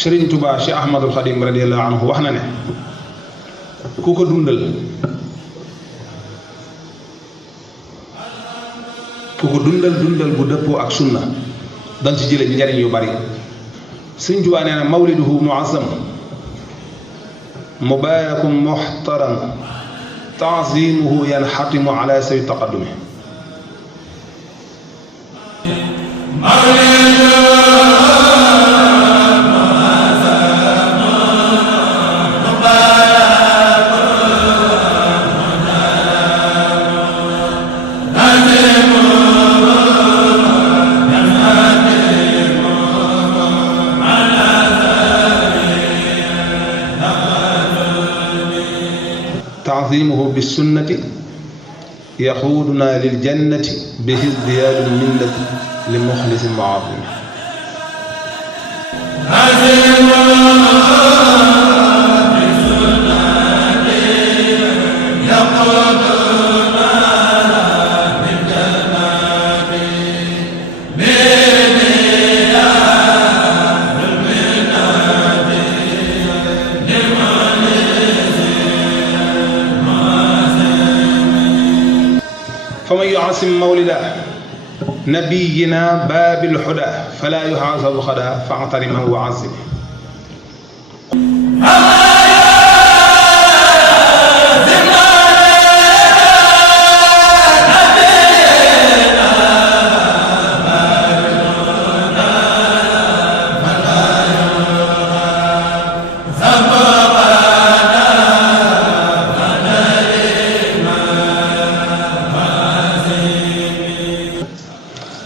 Sëriñ Tuubaa Cheikh Ahmadul Xadim radiyallahu anhu wax na ne ku ko dundal dundal bu dëppoo ak sunna dañ ci jële njariñ yu bari. Sëriñ Tuubaa nee na mawliduhu muazzam mubaarakun muhtaram ta'zimuhu yanxatimu ala sawi taqaddumi. تعظيمه بالسنة يقودنا للجنة به ازدياد المنة لمخلص معظم. فمن يعصم مولد نبينا باب الهدى فلا يحاسب خدا فاعترمه وعظمه.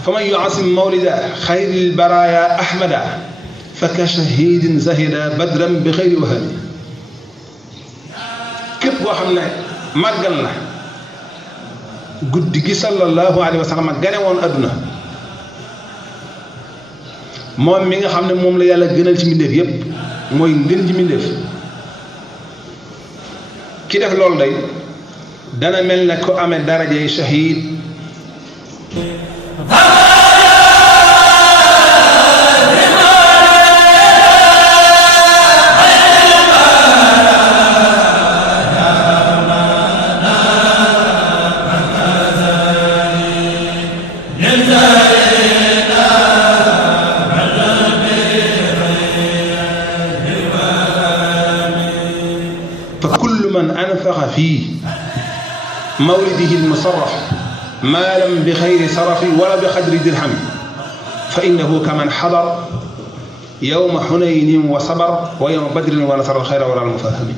فمن يعصم مولد خير البرايا أحمد فكشهيد زهد بدرا بخير وهن. képp koo xam ne màggal na guddi gi sallallahu alayhi wa sallam gane woon adduna moom mi nga xam ne moom la yàlla gënal ci mbindeef yépp mooy ngën ji mbindeef ki def loolu day dana mel ne ko amee darajey shahid. فكل من أنفق في مولده المصرف مالا بخير صرف ولا بقدر درهم فإنه كمن حضر يوم حنين وصبر ويوم بدر ونصر الخير ولا المفهم.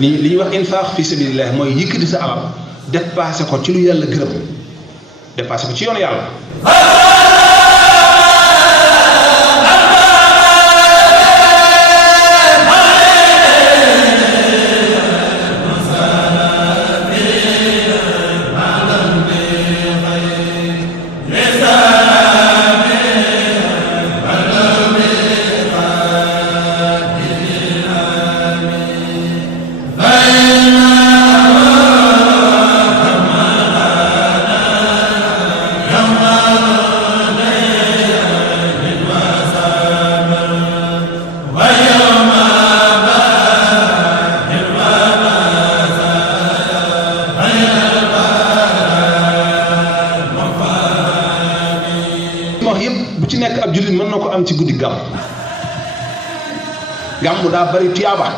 li ñuy wax infaq fi sabilillah mooy yëkkati sa alal dépassé ko ci lu yàlla gërëm dépassé ko ci yoonu yàlla. bu ci nekk ab jullit mën na ko am ci guddi gàmm gàmm daa bari tuyaaba